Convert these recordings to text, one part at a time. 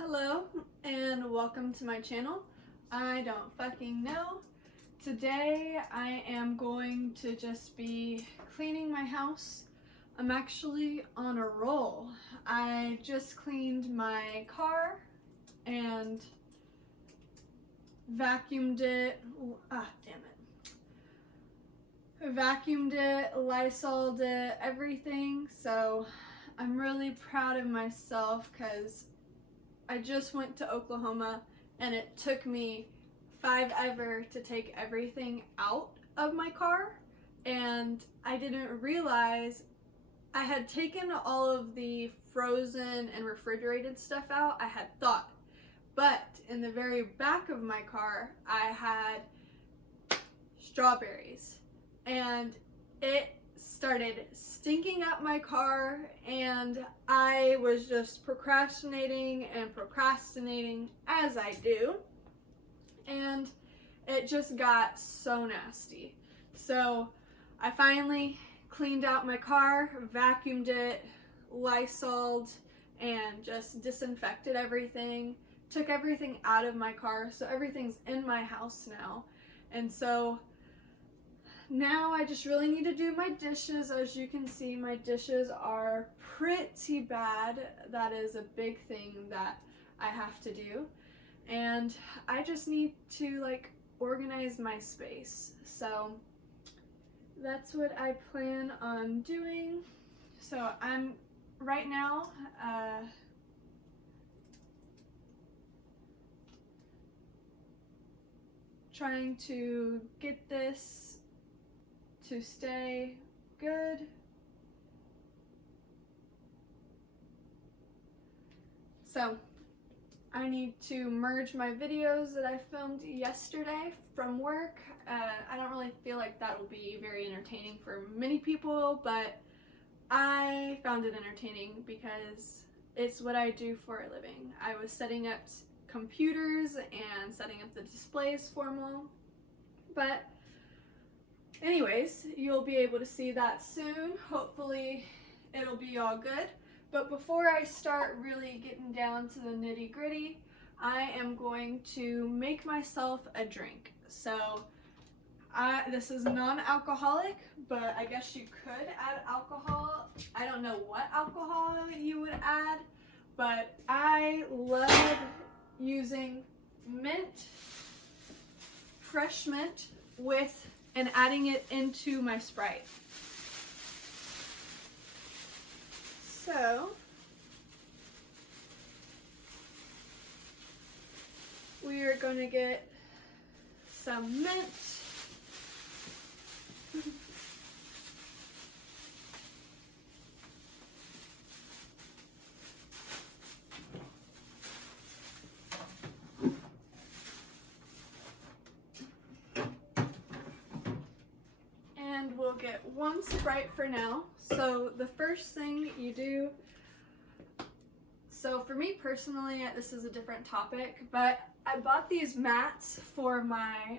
Hello and welcome to my channel. I don't fucking know. Today I am going to just be cleaning my house. I'm actually on a roll. I just cleaned my car and vacuumed it. Vacuumed it, Lysoled it, everything. So I'm really proud of myself because I just went to Oklahoma and it took me forever to take everything out of my car, and I didn't realize I had taken all of the frozen and refrigerated stuff out. I had thought, but in the very back of my car I had strawberries and it started stinking up my car, and I was just procrastinating as I do, and it just got so nasty. So I finally cleaned out my car, vacuumed it, Lysoled, and just disinfected everything, took everything out of my car, so everything's in my house now. And so now I just really need to do my dishes. As you can see, my dishes are pretty bad. That is a big thing that I have to do. And I just need to organize my space. So that's what I plan on doing. So I'm right now trying to get this to stay good. So I need to merge my videos that I filmed yesterday from work. I don't really feel like that will be very entertaining for many people, but I found it entertaining because it's what I do for a living. I was setting up computers and setting up the displays for them, but anyways, you'll be able to see that soon. Hopefully it'll be all good. But before I start really getting down to the nitty gritty, I am going to make myself a drink. So this is non-alcoholic, but I guess you could add alcohol. I don't know what alcohol you would add, but I love using mint, fresh mint, and adding it into my Sprite. So we are going to get some mint. We'll get one Sprite for now. So the first thing you do, so for me personally, this is a different topic, but I bought these mats for my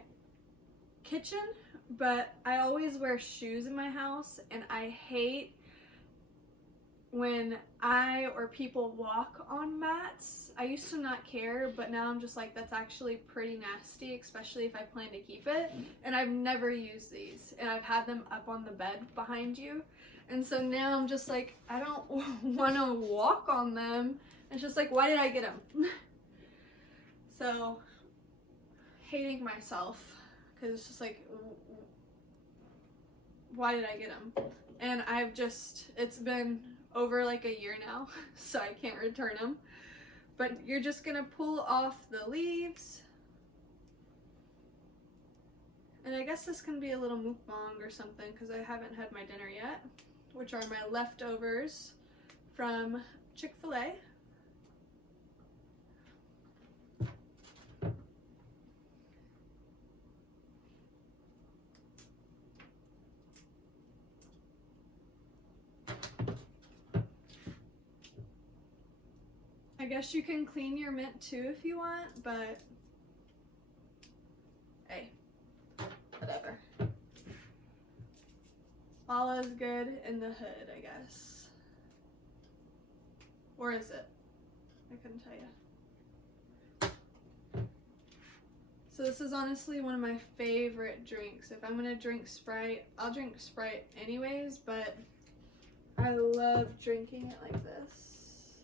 kitchen, but I always wear shoes in my house, and I hate when I or people walk on mats. I used to not care, but now I'm just like, that's actually pretty nasty, especially if I plan to keep it. And I've never used these, and I've had them up on the bed behind you. And so now I'm just like, I don't want to walk on them. It's just like, why did I get them? So hating myself, because it's just like, why did I get them? And it's been over like a year now, so I can't return them. But you're just gonna pull off the leaves, and I guess this can be a little mukbang or something because I haven't had my dinner yet, which are my leftovers from Chick-fil-A. I guess you can clean your mint too if you want, but hey, whatever. All is good in the hood, I guess. Or is it? I couldn't tell you. So this is honestly one of my favorite drinks. If I'm gonna drink Sprite, I'll drink Sprite anyways, but I love drinking it like this.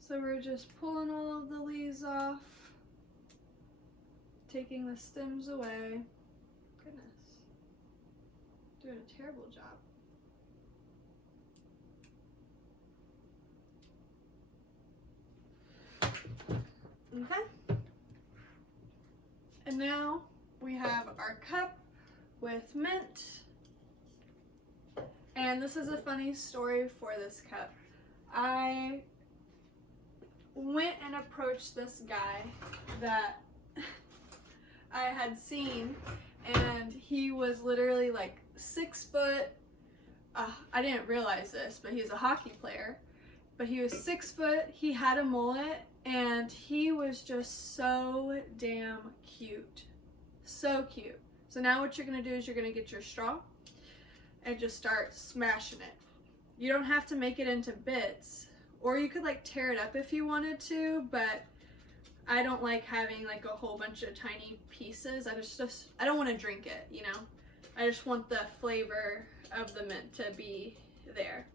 So we're just pulling all of the leaves off, taking the stems away. Goodness, doing a terrible job. Okay. And now we have our cup with mint. And this is a funny story for this cup. I went and approached this guy that I had seen, and he was literally like 6 foot. I didn't realize this, but he's a hockey player. But he was 6 foot, he had a mullet, and he was just so damn cute. So cute. So now what you're gonna do is you're gonna get your straw and just start smashing it. You don't have to make it into bits, or you could like tear it up if you wanted to, but I don't like having like a whole bunch of tiny pieces. I don't want to drink it, you know? I just want the flavor of the mint to be there.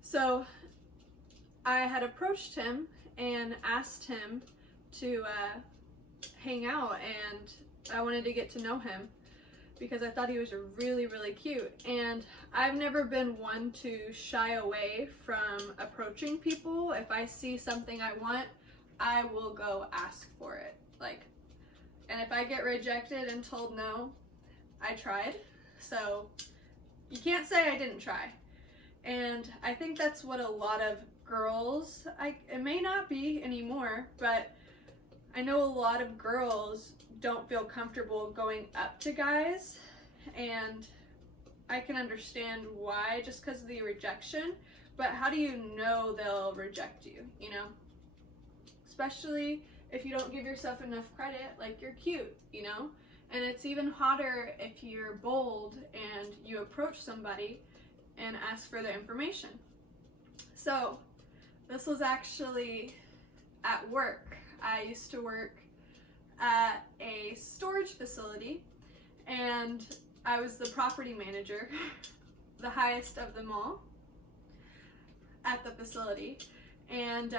So I had approached him and asked him to hang out, and I wanted to get to know him because I thought he was really, really cute. And I've never been one to shy away from approaching people. If I see something I want, I will go ask for it. And if I get rejected and told no, I tried. So you can't say I didn't try. And I think that's what a lot of girls, it may not be anymore, but I know a lot of girls don't feel comfortable going up to guys, and I can understand why, just because of the rejection. But how do you know they'll reject you, you know? Especially if you don't give yourself enough credit, like you're cute, you know? And it's even hotter if you're bold and you approach somebody and ask for their information. So this was actually at work. I used to work at a storage facility, and I was the property manager, the highest of them all at the facility. And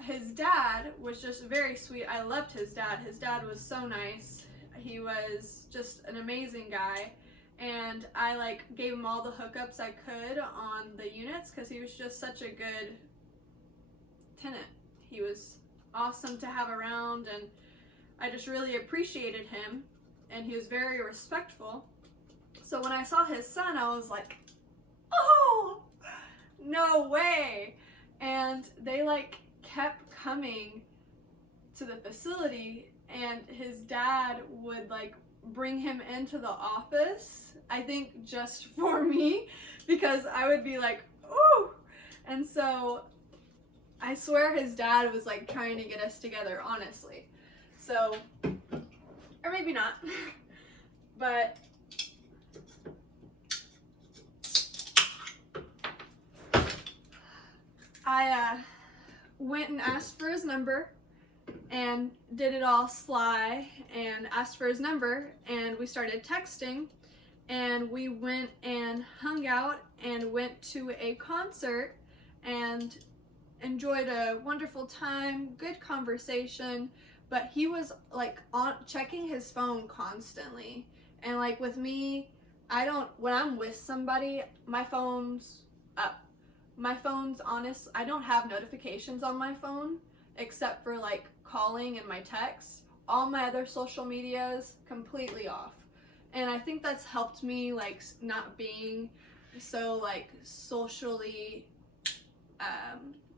his dad was just very sweet. I loved his dad. His dad was so nice. He was just an amazing guy. And I gave him all the hookups I could on the units because he was just such a good tenant. He was awesome to have around, and I just really appreciated him, and he was very respectful. So when I saw his son, I was like, oh, no way. And they kept coming to the facility, and his dad would bring him into the office, I think just for me, because I would be like, ooh. And so I swear his dad was trying to get us together, honestly. So, or maybe not, but I went and asked for his number and did it all sly and asked for his number, and we started texting, and we went and hung out and went to a concert and enjoyed a wonderful time, good conversation. But he was checking his phone constantly, and with me, when I'm with somebody, my phone's up. My phone's honest. I don't have notifications on my phone except for calling and my texts. All my other social medias completely off. And I think that's helped me not being so socially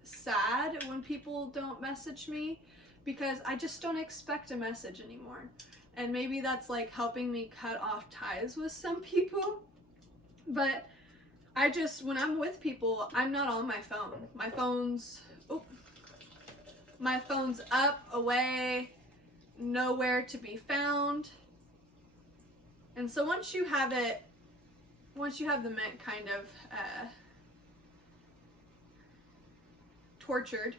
sad when people don't message me, because I just don't expect a message anymore. And maybe that's helping me cut off ties with some people. But when I'm with people, I'm not on my phone. My phone's up, away, nowhere to be found. And so once you have it once you have the mint kind of tortured,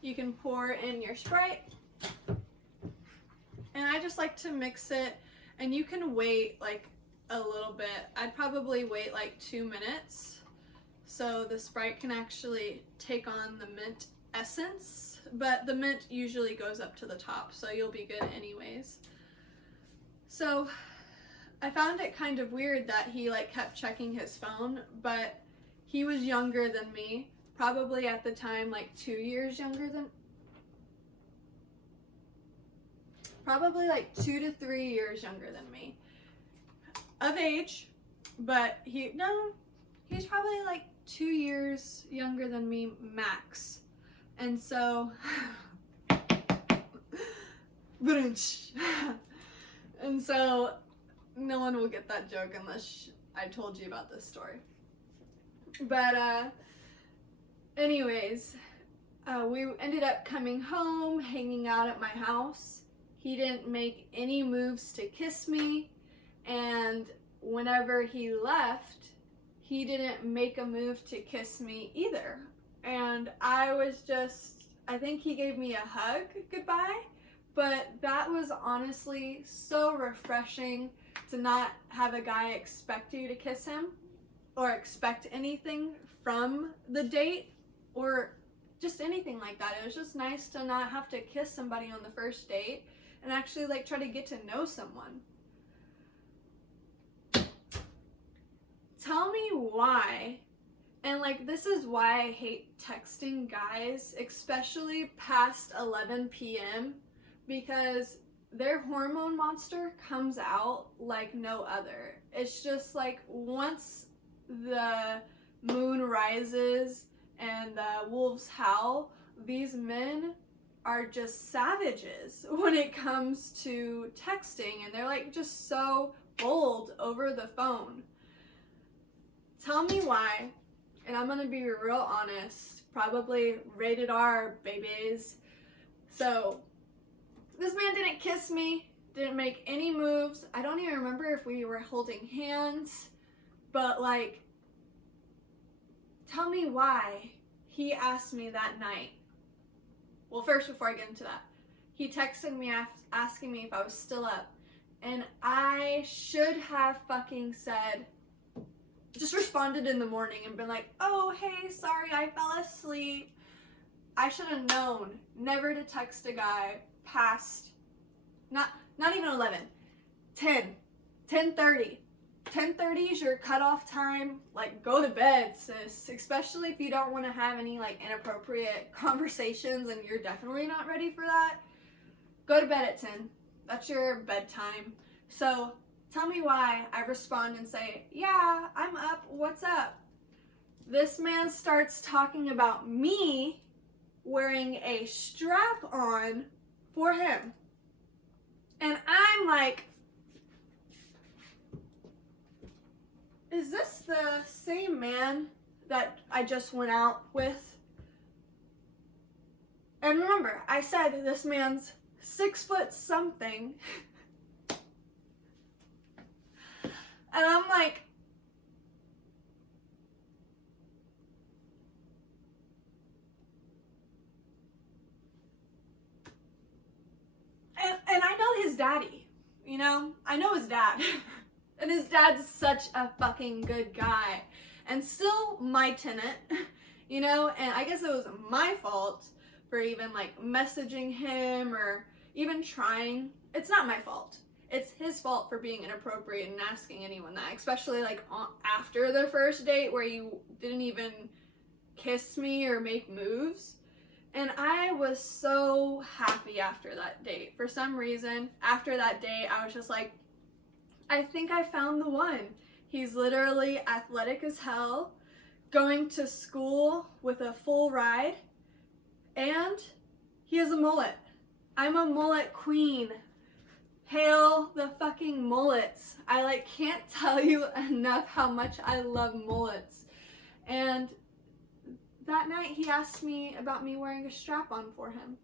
you can pour in your Sprite. And I just like to mix it, and you can wait like a little bit. I'd probably wait like 2 minutes so the Sprite can actually take on the mint essence, but the mint usually goes up to the top, so you'll be good anyways. So I found it kind of weird that he like kept checking his phone, but he was younger than me, probably at the time like 2 years younger than, probably like 2 to 3 years younger than me of age, but he's probably like 2 years younger than me max. And so and so no one will get that joke unless I told you about this story. But anyways, we ended up coming home, hanging out at my house. He didn't make any moves to kiss me, and whenever he left, he didn't make a move to kiss me either. And I think he gave me a hug goodbye, but that was honestly so refreshing to not have a guy expect you to kiss him or expect anything from the date or just anything like that. It was just nice to not have to kiss somebody on the first date and actually like try to get to know someone. Tell me why. And like, this is why I hate texting guys, especially past 11 p.m. because their hormone monster comes out like no other. It's just like once the moon rises and the wolves howl, these men are just savages when it comes to texting, and they're like just so bold over the phone. Tell me why, and I'm gonna be real honest, probably rated R, babies. So this man didn't kiss me, didn't make any moves. I don't even remember if we were holding hands, but like, tell me why he asked me that night. Well, first, before I get into that, he texted me asking me if I was still up, and I should have fucking said, just responded in the morning and been like, oh, hey, sorry, I fell asleep. I should have known never to text a guy past, not even 11, 10:30. 10:30 is your cutoff time. Like, go to bed, sis. Especially if you don't want to have any like inappropriate conversations and you're definitely not ready for that. Go to bed at 10. That's your bedtime. So tell me why I respond and say, yeah, I'm up. What's up? This man starts talking about me wearing a strap on for him. And I'm like, is this the same man that I just went out with? And remember, I said this man's 6 foot something. And I'm like, and I know his daddy, you know? I know his dad. And his dad's such a fucking good guy. And still my tenant, you know? And I guess it was my fault for even like messaging him or even trying. It's not my fault. It's his fault for being inappropriate and asking anyone that, especially like after the first date where you didn't even kiss me or make moves. And I was so happy after that date. For some reason, after that date, I was just like, I think I found the one. He's literally athletic as hell, going to school with a full ride, and he has a mullet. I'm a mullet queen. Hail the fucking mullets. I like can't tell you enough how much I love mullets. And that night he asked me about me wearing a strap-on for him.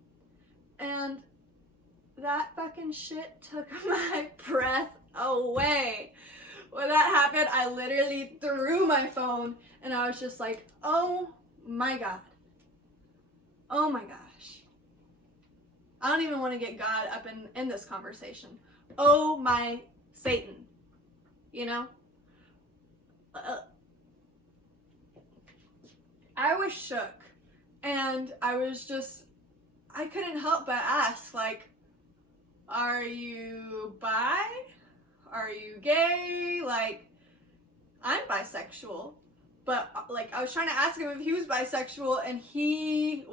And that fucking shit took my breath away. when that happened, I literally threw my phone and I was just like, oh my God. Oh my gosh. I don't even want to get God up in this conversation. Oh my Satan. You know? I was shook. And I couldn't help but ask, like, are you bi? Are you gay? Like, I'm bisexual. But, like, I was trying to ask him if he was bisexual, and he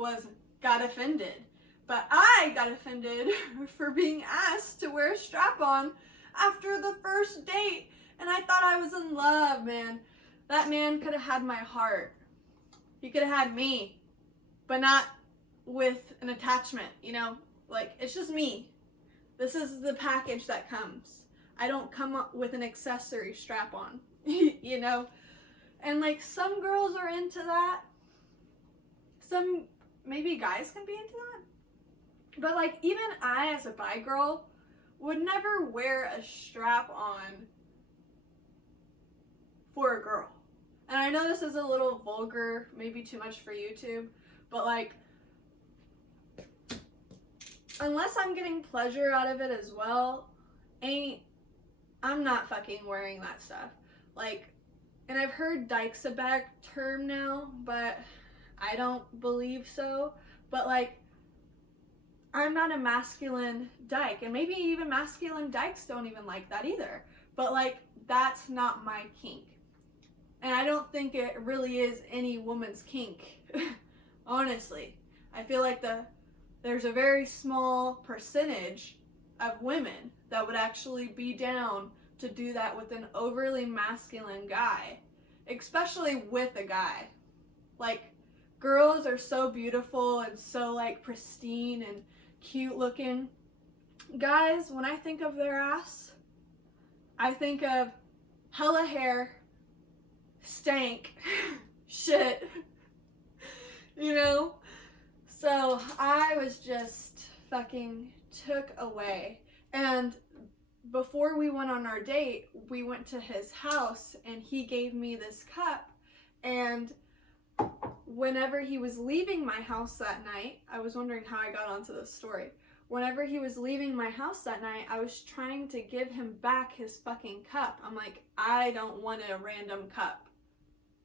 got offended. But I got offended for being asked to wear a strap-on after the first date. And I thought I was in love, man. That man could have had my heart. He could have had me. But not with an attachment, you know? Like, it's just me. This is the package that comes. I don't come up with an accessory strap-on, you know? And, like, some girls are into that. Some, maybe guys can be into that. But, like, even I, as a bi girl, would never wear a strap-on for a girl. And I know this is a little vulgar, maybe too much for YouTube, but, like, unless I'm getting pleasure out of it as well, I'm not fucking wearing that stuff. Like, and I've heard dyke's a bad term now, but I don't believe so. But, like, I'm not a masculine dyke, and maybe even masculine dykes don't even like that either. But, like, that's not my kink. And I don't think it really is any woman's kink, honestly. I feel like there's a very small percentage of women that would actually be down to do that with an overly masculine guy, especially with a guy. Like, girls are so beautiful and so, like, pristine and cute looking. Guys, when I think of their ass, I think of hella hair, stank, shit, you know? So I was just fucking took away. And before we went on our date, we went to his house and he gave me this cup. And whenever he was leaving my house that night, I was wondering how I got onto this story. Whenever he was leaving my house that night, I was trying to give him back his fucking cup. I'm like, I don't want a random cup.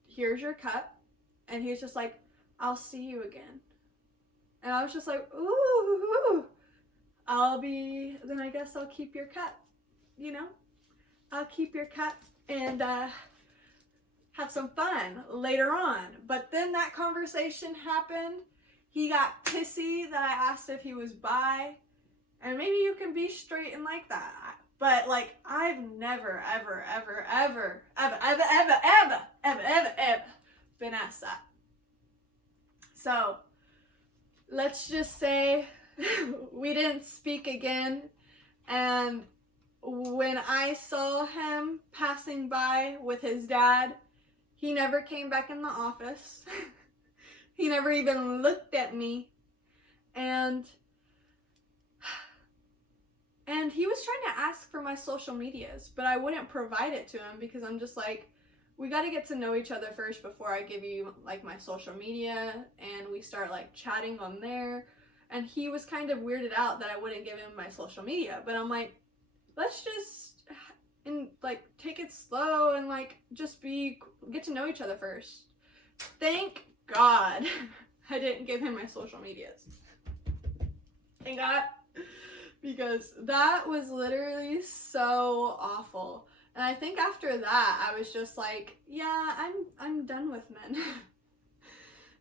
Here's your cup. And he's just like, I'll see you again. And I was just like, ooh, then I guess I'll keep your cup, you know? I'll keep your cup and have some fun later on. But then that conversation happened. He got pissy that I asked if he was bi. And maybe you can be straight and like that. But, like, I've never, ever been asked that. So, let's just say we didn't speak again. And when I saw him passing by with his dad, he never came back in the office. He never even looked at me. And he was trying to ask for my social medias, but I wouldn't provide it to him because I'm just like, we got to get to know each other first before I give you, like, my social media, and we start, like, chatting on there. And he was kind of weirded out that I wouldn't give him my social media, but I'm like, let's just, take it slow and, like, just get to know each other first. Thank God I didn't give him my social medias. Thank God. Because that was literally so awful. And I think after that, I was just like, yeah, I'm done with men.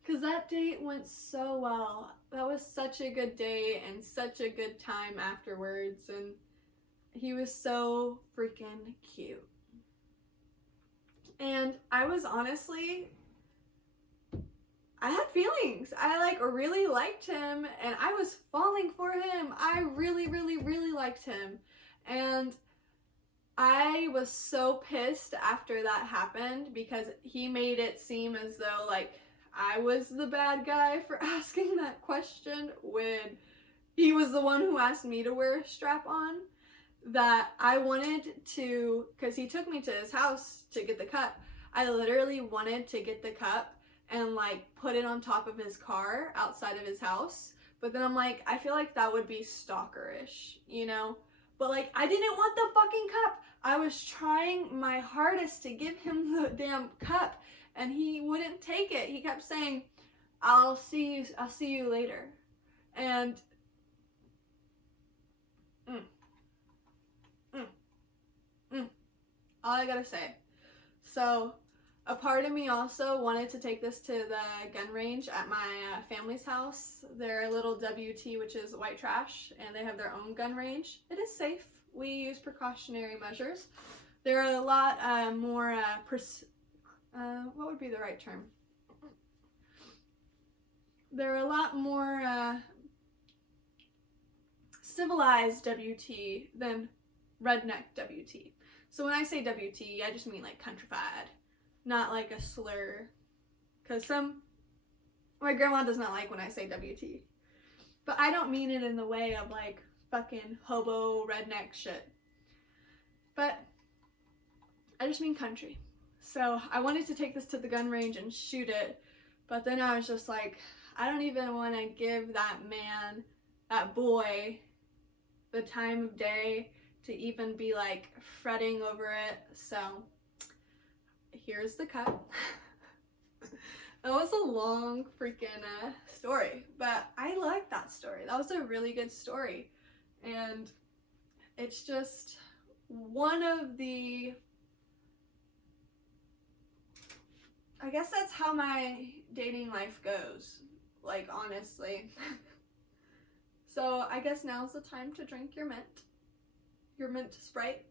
Because that date went so well. That was such a good day and such a good time afterwards. And he was so freaking cute. And I was honestly, I had feelings. I, like, really liked him and I was falling for him. I really liked him. And I was so pissed after that happened because he made it seem as though, like, I was the bad guy for asking that question when he was the one who asked me to wear a strap on. that I wanted to, because he took me to his house to get the cup. I literally wanted to get the cup and like put it on top of his car outside of his house. But then I'm like, I feel like that would be stalkerish, you know? But like, I didn't want the fucking cup. I was trying my hardest to give him the damn cup and he wouldn't take it. He kept saying, I'll see you later. And all I gotta say. So a part of me also wanted to take this to the gun range at my family's house. Their little WT, which is white trash, and they have their own gun range. It is safe. We use precautionary measures. There are a lot more, what would be the right term? There are a lot more civilized WT than redneck WT. So when I say WT, I just mean like countrified, not like a slur. Because my grandma does not like when I say WT. But I don't mean it in the way of like fucking hobo redneck shit. But I just mean country. So I wanted to take this to the gun range and shoot it. But then I was just like, I don't even want to give that man, that boy, the time of day to even be like fretting over it. So here's the cup. That was a long freaking story, but I like that story. That was a really good story. And it's just one of the, I guess that's how my dating life goes, like honestly. So I guess now's the time to drink your mint Sprite.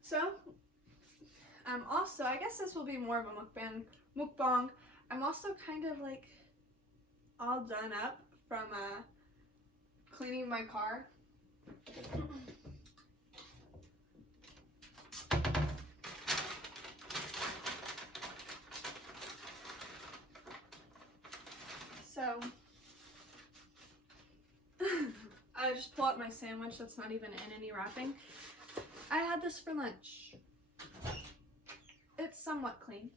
So, I'm also, I guess this will be more of a mukbang. I'm also kind of like all done up from cleaning my car. So, I just pull out my sandwich that's not even in any wrapping. I had this for lunch. It's somewhat clean.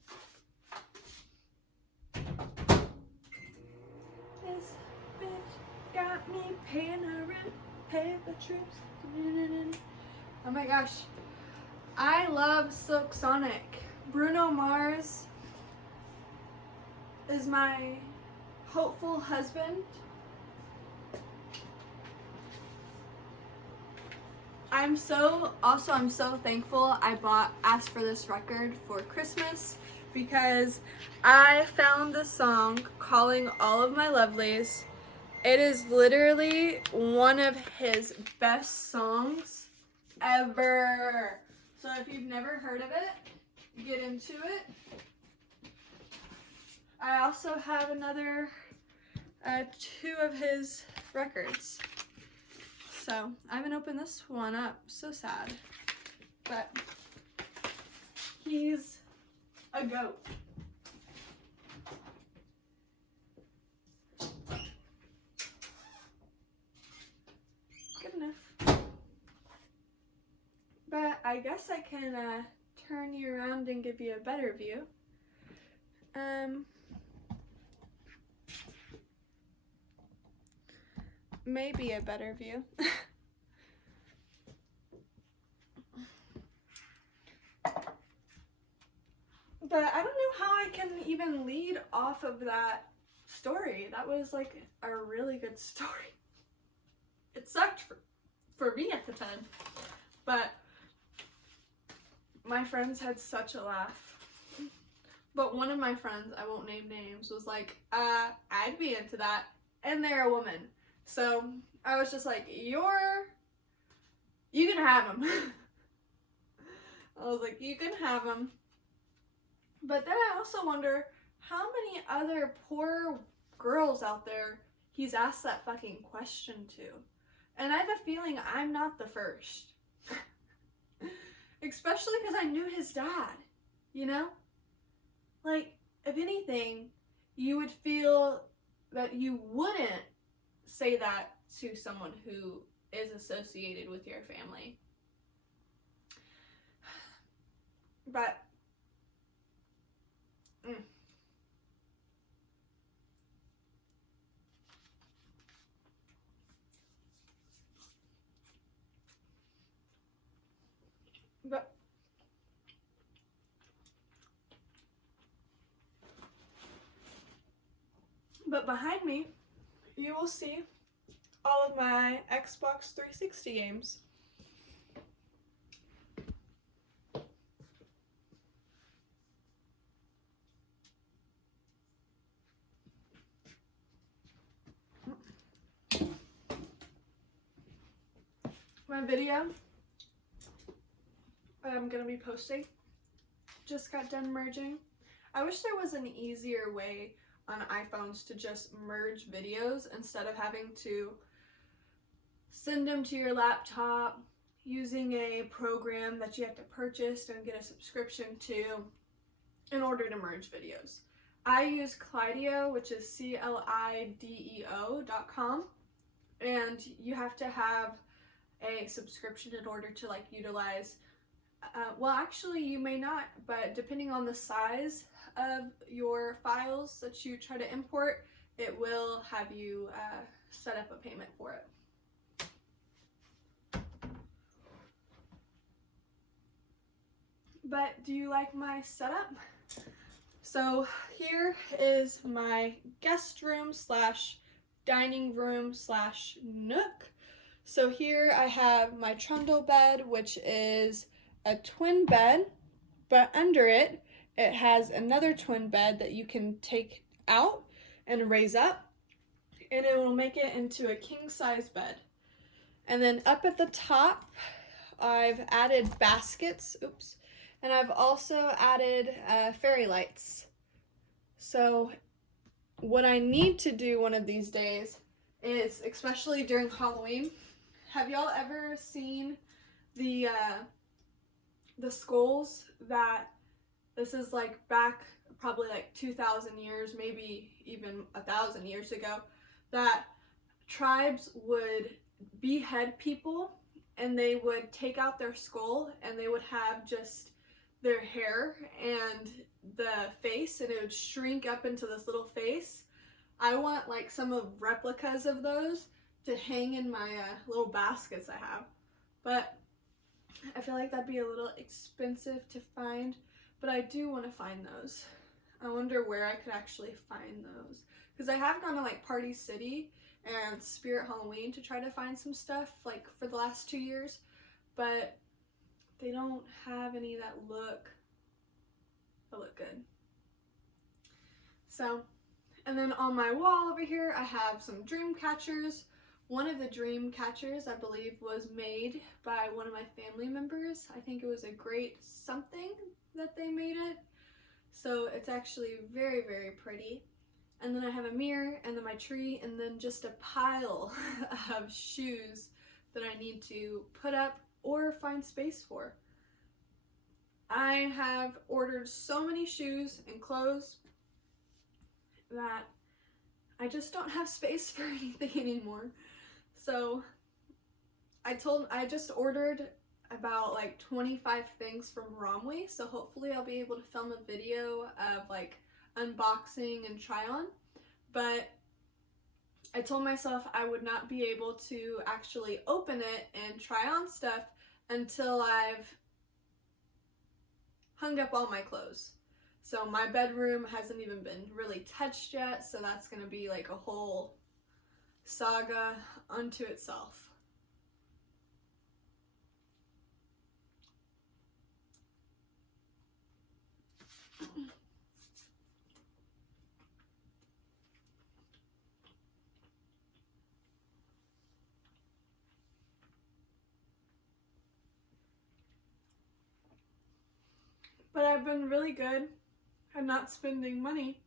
This bitch got me paying her rent, pay the trips. Oh my gosh. I love Silk Sonic. Bruno Mars is my hopeful husband. I'm so thankful I asked for this record for Christmas because I found the song Calling All of My Lovelies. It is literally one of his best songs ever. So if you've never heard of it, get into it. I also have another 2 of his records. So I haven't opened this one up. So sad. But he's a goat. Good enough. But I guess I can turn you around and give you a better view. Maybe a better view. But I don't know how I can even lead off of that story. That was like a really good story. It sucked for me at the time, but my friends had such a laugh. But one of my friends, I won't name names, was like, I'd be into that, and they're a woman. So I was just like, you can have him. I was like, you can have him. But then I also wonder how many other poor girls out there he's asked that fucking question to. And I have a feeling I'm not the first. Especially because I knew his dad, you know? Like, if anything, you would feel that you wouldn't say that to someone who is associated with your family. But, but behind me, you will see all of my Xbox 360 games. My video I'm gonna be posting just got done merging. I wish there was an easier way on iPhones to just merge videos instead of having to send them to your laptop using a program that you have to purchase and get a subscription to in order to merge videos. I use Clideo, which is CLIDEO.com, and you have to have a subscription in order to like utilize well, actually you may not, but depending on the size of your files that you try to import, it will have you set up a payment for it. But do you like my setup? So here is my guest room slash dining room slash nook. So here I have my trundle bed, which is a twin bed, but under it, it has another twin bed that you can take out and raise up, and it will make it into a king-size bed. And then up at the top, I've added baskets, and I've also added fairy lights. So what I need to do one of these days is, especially during Halloween, have y'all ever seen the skulls that, this is like back probably like 2,000 years, maybe even 1,000 years ago, that tribes would behead people and they would take out their skull and they would have just their hair and the face, and it would shrink up into this little face. I want like some of replicas of those to hang in my little baskets I have, but I feel like that'd be a little expensive to find, but I do want to find those. I wonder where I could actually find those, because I have gone to like Party City and Spirit Halloween to try to find some stuff like for the last 2 years, but they don't have any that look good. So, and then on my wall over here I have some dream catchers. One of the dream catchers, I believe, was made by one of my family members. I think it was a great something that they made it. So it's actually very, very pretty. And then I have a mirror, and then my tree, and then just a pile of shoes that I need to put up or find space for. I have ordered so many shoes and clothes that I just don't have space for anything anymore. So I just ordered about like 25 things from Romwe, so hopefully I'll be able to film a video of like unboxing and try on, but I told myself I would not be able to actually open it and try on stuff until I've hung up all my clothes. So my bedroom hasn't even been really touched yet, so that's gonna be like a whole saga unto itself. But I've been really good at not spending money.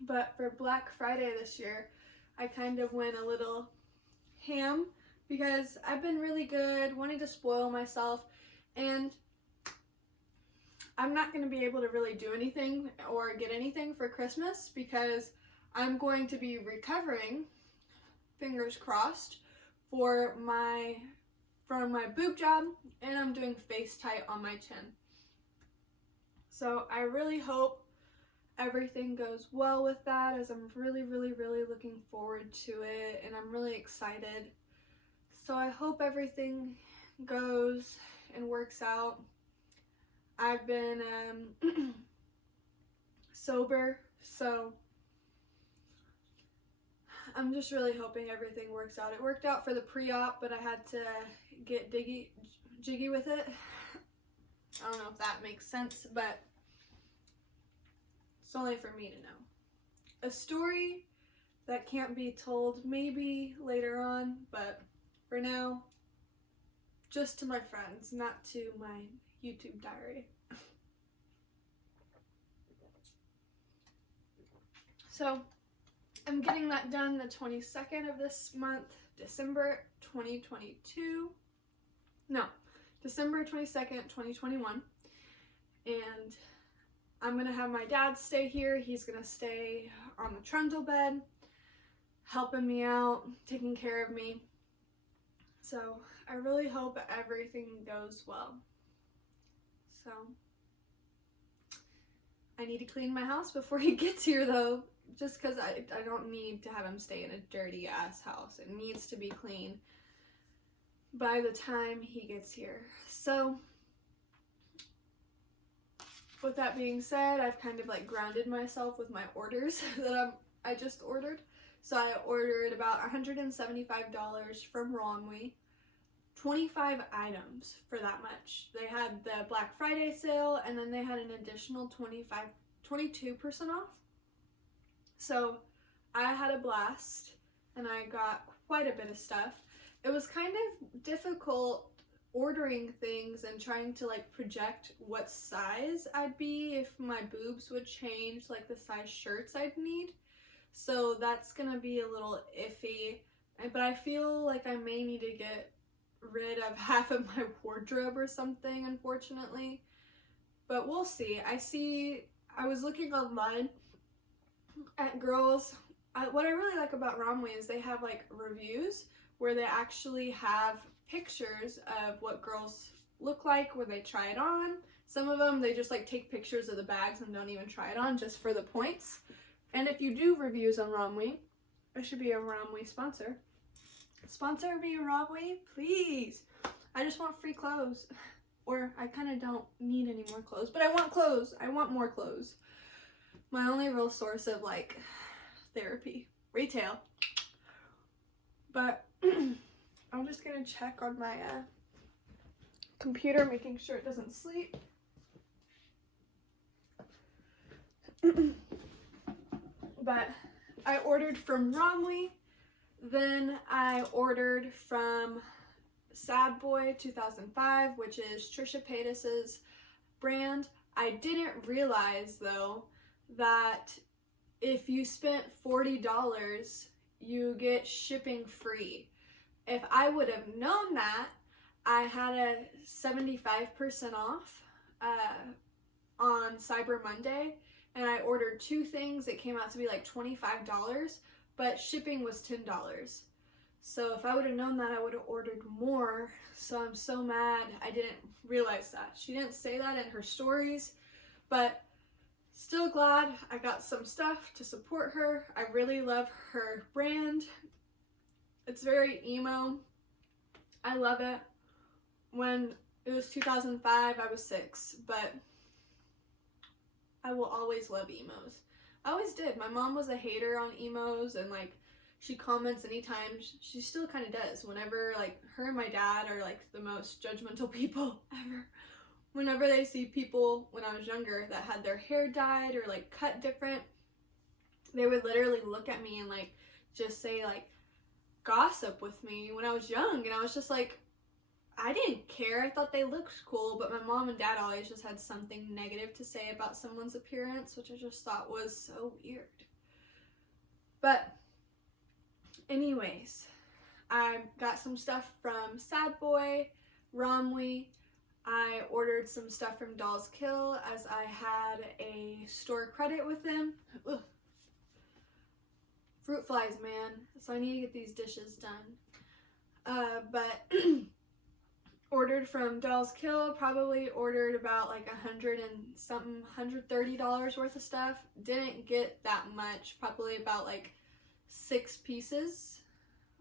But for Black Friday this year, I kind of went a little ham because I've been really good, wanting to spoil myself, and I'm not going to be able to really do anything or get anything for Christmas because I'm going to be recovering, fingers crossed, from my boob job, and I'm doing face tight on my chin. So I really hope everything goes well with that, as I'm really looking forward to it, and I'm really excited. So I hope everything goes and works out. I've been sober, so I'm just really hoping everything works out. It worked out for the pre-op, but I had to get jiggy with it. I don't know if that makes sense, but it's only for me to know. A story that can't be told maybe later on, but for now, just to my friends, not to my YouTube diary. So I'm getting that done the 22nd of this month, December 2022. No, December 22nd, 2021. And I'm going to have my dad stay here. He's going to stay on the trundle bed, helping me out, taking care of me. So I really hope everything goes well. So I need to clean my house before he gets here though, just because I don't need to have him stay in a dirty ass house. It needs to be clean by the time he gets here. So with that being said, I've kind of like grounded myself with my orders that I just ordered. So I ordered about $175 from Romwe. 25 items for that much. They had the Black Friday sale, and then they had an additional 22% off. So I had a blast, and I got quite a bit of stuff. It was kind of difficult ordering things and trying to like project what size I'd be if my boobs would change, like the size shirts I'd need. So that's gonna be a little iffy, but I feel like I may need to get rid of half of my wardrobe or something, unfortunately, but we'll see. I was looking online at girls. What I really like about Romwe is they have like reviews where they actually have pictures of what girls look like when they try it on. Some of them, they just like take pictures of the bags and don't even try it on just for the points. And if you do reviews on Romwe, I should be a Romwe sponsor. Sponsor me, Romwe, please. I just want free clothes. Or I kind of don't need any more clothes, but I want clothes. I want more clothes. My only real source of like therapy, retail. But I'm just gonna check on my computer, making sure it doesn't sleep. But I ordered from Romwe. Then I ordered from Sad Boy 2005, which is Trisha Paytas's brand. I didn't realize though that if you spent $40, you get shipping free. If I would have known that, I had a 75% off on Cyber Monday, and I ordered 2 things. It came out to be like $25, but shipping was $10. So if I would have known that, I would have ordered more. So I'm so mad I didn't realize that. She didn't say that in her stories, but still glad I got some stuff to support her. I really love her brand. It's very emo. I love it. When it was 2005, I was 6, but I will always love emos. I always did. My mom was a hater on emos, and like she comments anytime. She still kind of does. Whenever like her and my dad are like the most judgmental people ever. Whenever they see people when I was younger that had their hair dyed or like cut different, they would literally look at me and like just say like gossip with me when I was young, and I was just like, I didn't care. I thought they looked cool, but my mom and dad always just had something negative to say about someone's appearance, which I just thought was so weird. But anyways, I got some stuff from Sad Boy, Romwe. I ordered some stuff from Dolls Kill as I had a store credit with them. Ugh. Fruit flies, man. So I need to get these dishes done. But ordered from Dolls Kill, probably ordered about like $130 worth of stuff. Didn't get that much, probably about like 6 pieces.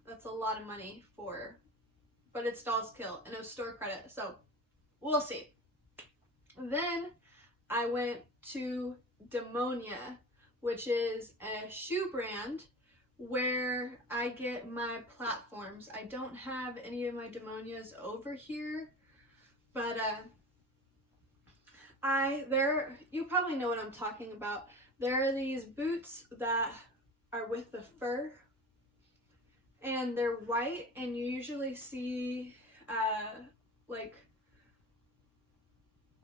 That's a lot of money but it's Dolls Kill and it was store credit, so we'll see. Then I went to Demonia, which is a shoe brand where I get my platforms. I don't have any of my Demonias over here, but you probably know what I'm talking about. There are these boots that are with the fur, and they're white, and you usually see like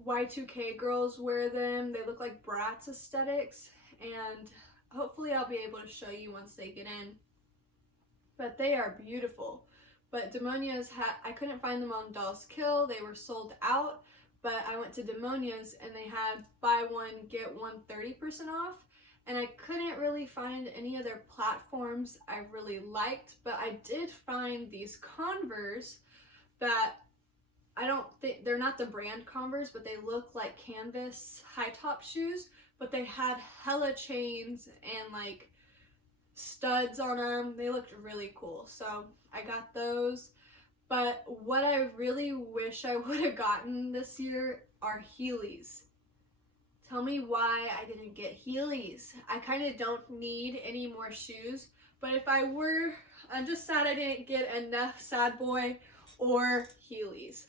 Y2K girls wear them. They look like Bratz aesthetics, and hopefully I'll be able to show you once they get in. But they are beautiful. But Demonia's I couldn't find them on Dolls Kill. They were sold out. But I went to Demonia's and they had buy one, get one 30% off. And I couldn't really find any of their platforms I really liked. But I did find these Converse that I don't think, they're not the brand Converse, but they look like canvas high top shoes. But they had hella chains and like studs on them. They looked really cool. So I got those. But what I really wish I would have gotten this year are Heelys. Tell me why I didn't get Heelys. I kind of don't need any more shoes. But if I were, I'm just sad I didn't get enough Sad Boy or Heelys.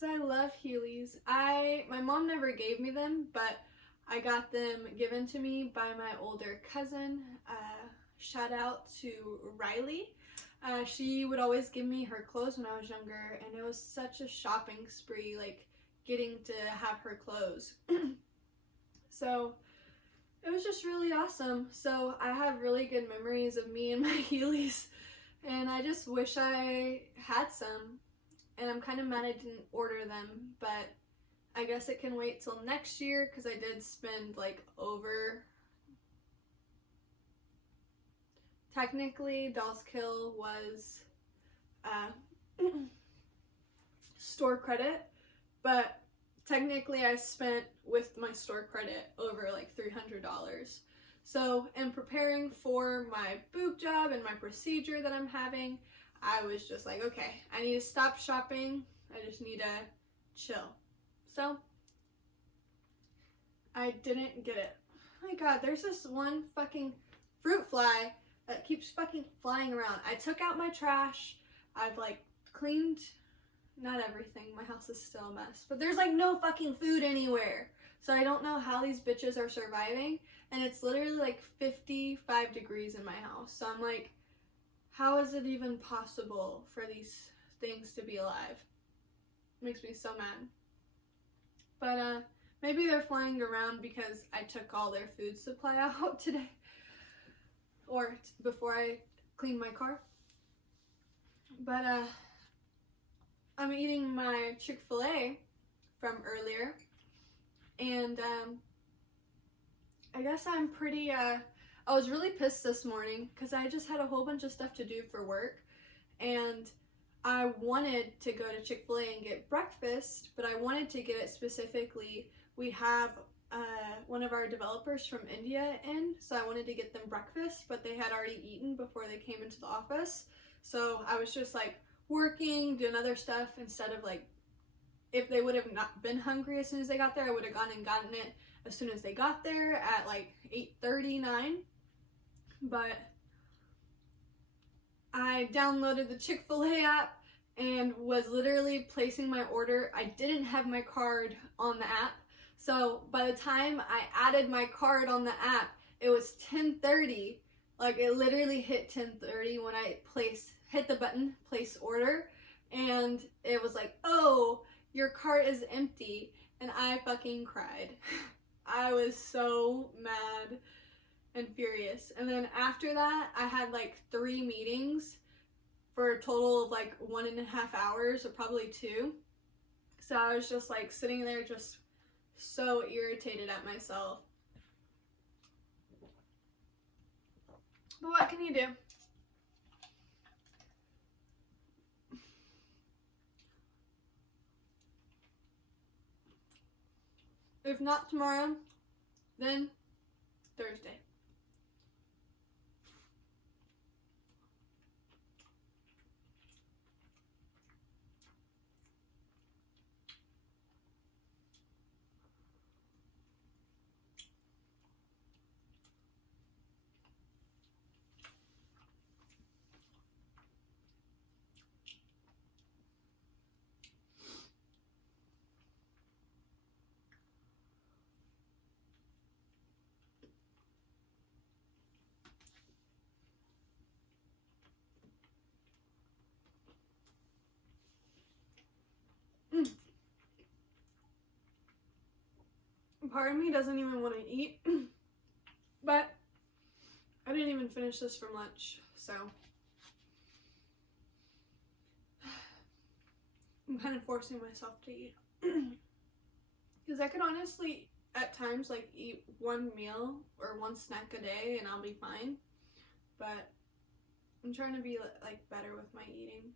I love Heelys. My mom never gave me them, but I got them given to me by my older cousin. Shout out to Riley. She would always give me her clothes when I was younger, and it was such a shopping spree, like getting to have her clothes. So it was just really awesome. So I have really good memories of me and my Heelys, and I just wish I had some. And I'm kind of mad I didn't order them, but I guess it can wait till next year because I did spend like over... Technically, Dolls Kill was store credit, but technically I spent with my store credit over like $300. So in preparing for my boob job and my procedure that I'm having, I was just like, okay, I need to stop shopping. I just need to chill. So I didn't get it. Oh my god, there's this one fucking fruit fly that keeps fucking flying around. I took out my trash. I've like cleaned, not everything. My house is still a mess. But there's like no fucking food anywhere. So I don't know how these bitches are surviving. And it's literally like 55 degrees in my house. So I'm like, how is it even possible for these things to be alive? It makes me so mad. But maybe they're flying around because I took all their food supply out today. Or before I cleaned my car. But I'm eating my Chick-fil-A from earlier. And I guess I'm pretty... I was really pissed this morning because I just had a whole bunch of stuff to do for work, and I wanted to go to Chick-fil-A and get breakfast, but I wanted to get it specifically. We have one of our developers from India in, so I wanted to get them breakfast, but they had already eaten before they came into the office. So I was just like working, doing other stuff instead of like, if they would have not been hungry as soon as they got there, I would have gone and gotten it as soon as they got there at like 8:39. But I downloaded the Chick-fil-A app and was literally placing my order. I didn't have my card on the app. So by the time I added my card on the app, it was 10:30. Like it literally hit 10:30 when I hit the button, place order. And it was like, oh, your cart is empty. And I fucking cried. I was so mad. and furious. And then after that, I had like 3 meetings for a total of like 1.5 hours, or probably 2. So I was just like sitting there just so irritated at myself. But what can you do? If not tomorrow, then Thursday. Part of me doesn't even want to eat, but I didn't even finish this for lunch, so I'm kind of forcing myself to eat. Because I could honestly, at times, like, eat 1 meal or 1 snack a day and I'll be fine. But I'm trying to be, like, better with my eating.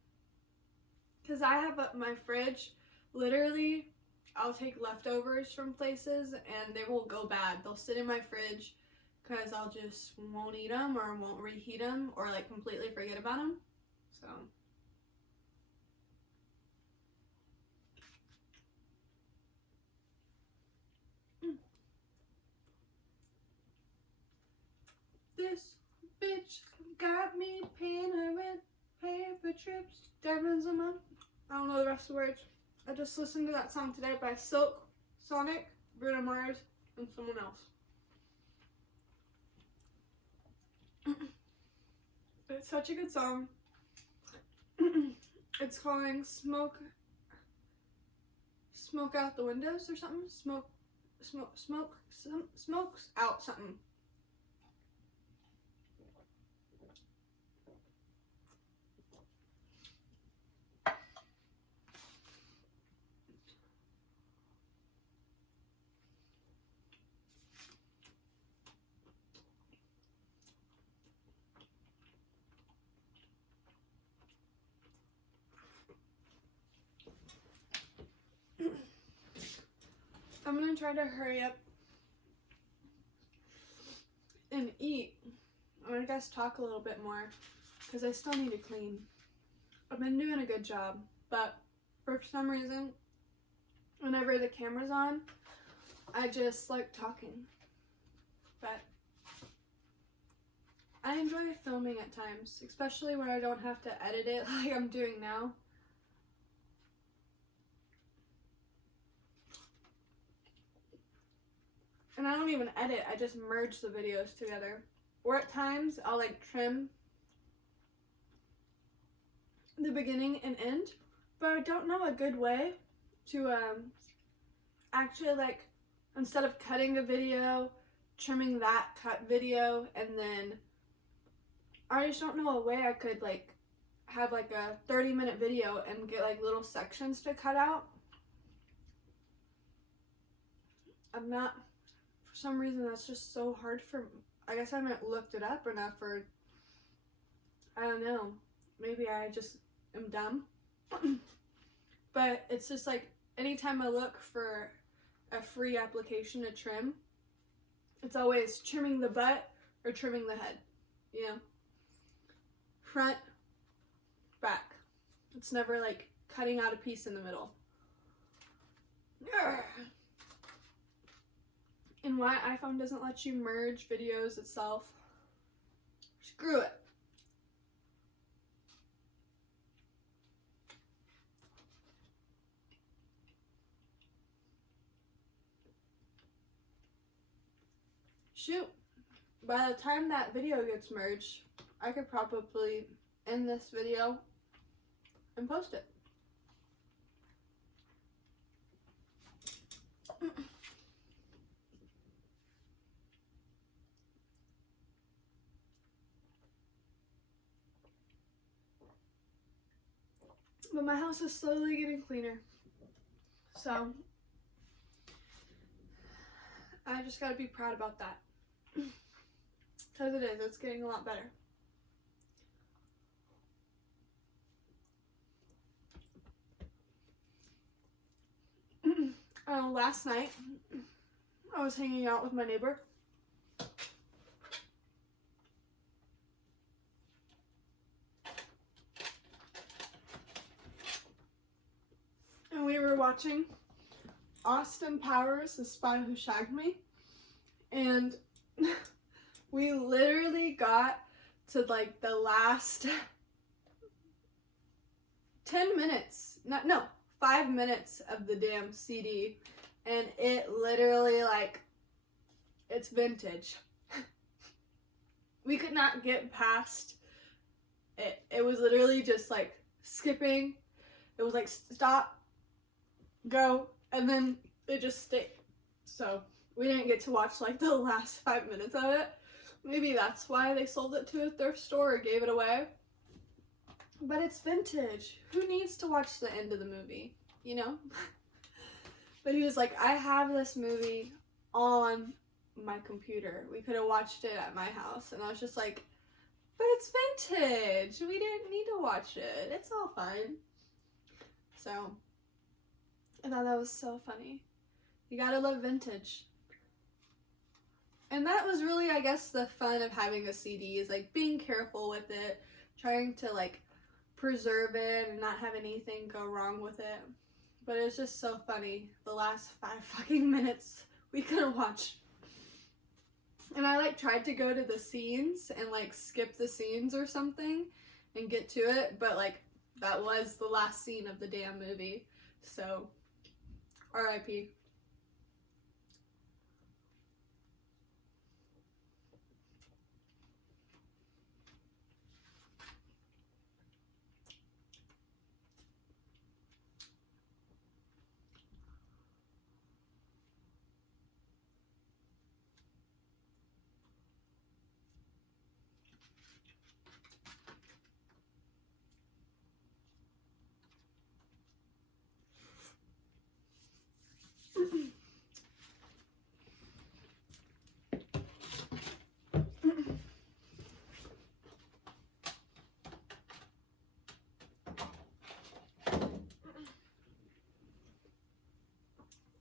Because I have my fridge, literally, I'll take leftovers from places and they will go bad. They'll sit in my fridge because I'll just won't eat them or won't reheat them or, like, completely forget about them. So this bitch got me paying her rent, paying for trips, diamonds a month. I don't know the rest of the words. I just listened to that song today by Silk, Sonic, Bruno Mars, and someone else. It's such a good song. It's calling Smoke Out the Windows or something. Smokes out something. I'm gonna try to hurry up and eat, or I guess talk a little bit more, because I still need to clean. I've been doing a good job, but for some reason, whenever the camera's on, I just like talking. But I enjoy filming at times, especially when I don't have to edit it like I'm doing now. And I don't even edit, I just merge the videos together. Or at times, I'll like trim the beginning and end, but I don't know a good way to actually, like, instead of cutting a video, trimming that cut video, and then I just don't know a way I could like have like a 30-minute video and get like little sections to cut out. I'm not, for some reason that's just so hard for me. I guess I haven't looked it up enough, or I don't know, maybe I just am dumb. But it's just like anytime I look for a free application to trim, it's always trimming the butt or trimming the head, you know, front, back. It's never like cutting out a piece in the middle. And why iPhone doesn't let you merge videos itself. Screw it. Shoot, by the time that video gets merged, I could probably end this video and post it. But my house is slowly getting cleaner. So I just gotta be proud about that. Because it is. It's getting a lot better. Last night, I was hanging out with my neighbor. And we were watching Austin Powers, The Spy Who Shagged Me. And we literally got to like the last 10 minutes. 5 minutes of the damn CD. And it literally, like, it's vintage. We could not get past it. It was literally just like skipping. It was like stop, go, and then it just stayed. So we didn't get to watch like the last 5 minutes of it. Maybe that's why they sold it to a thrift store or gave it away. But it's vintage. Who needs to watch the end of the movie, you know? But he was like, I have this movie on my computer. We could have watched it at my house. And I was just like, but it's vintage. We didn't need to watch it. It's all fine. So I thought that was so funny. You gotta love vintage. And that was really, I guess, the fun of having a CD is like being careful with it, trying to like preserve it and not have anything go wrong with it. But it was just so funny. The last 5 fucking minutes we couldn't watch. And I like tried to go to the scenes and like skip the scenes or something and get to it, but like that was the last scene of the damn movie. So R.I.P.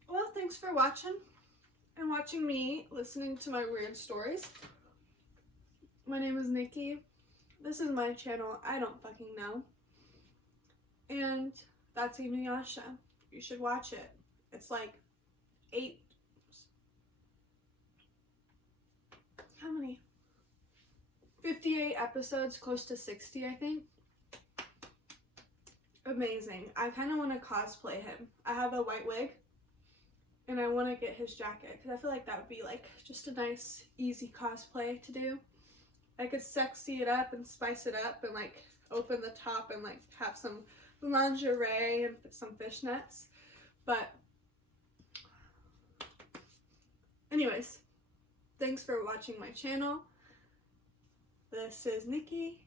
Well, thanks for watching and watching me listening to my weird stories. My name is Nikki. This is my channel. I don't fucking know. And that's Inuyasha. You should watch it. It's like 8. How many? 58 episodes, close to 60, I think. Amazing. I kind of want to cosplay him. I have a white wig. And I want to get his jacket because I feel like that would be like just a nice, easy cosplay to do. I could sexy it up and spice it up and like open the top and like have some lingerie and some fishnets. But anyways, thanks for watching my channel. This is Nikki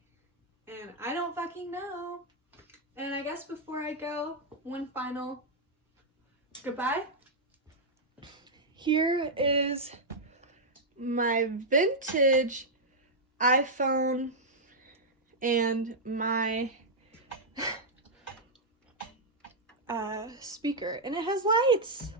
and I don't fucking know. And I guess before I go, one final goodbye. Here is my vintage iPhone and my speaker, and it has lights.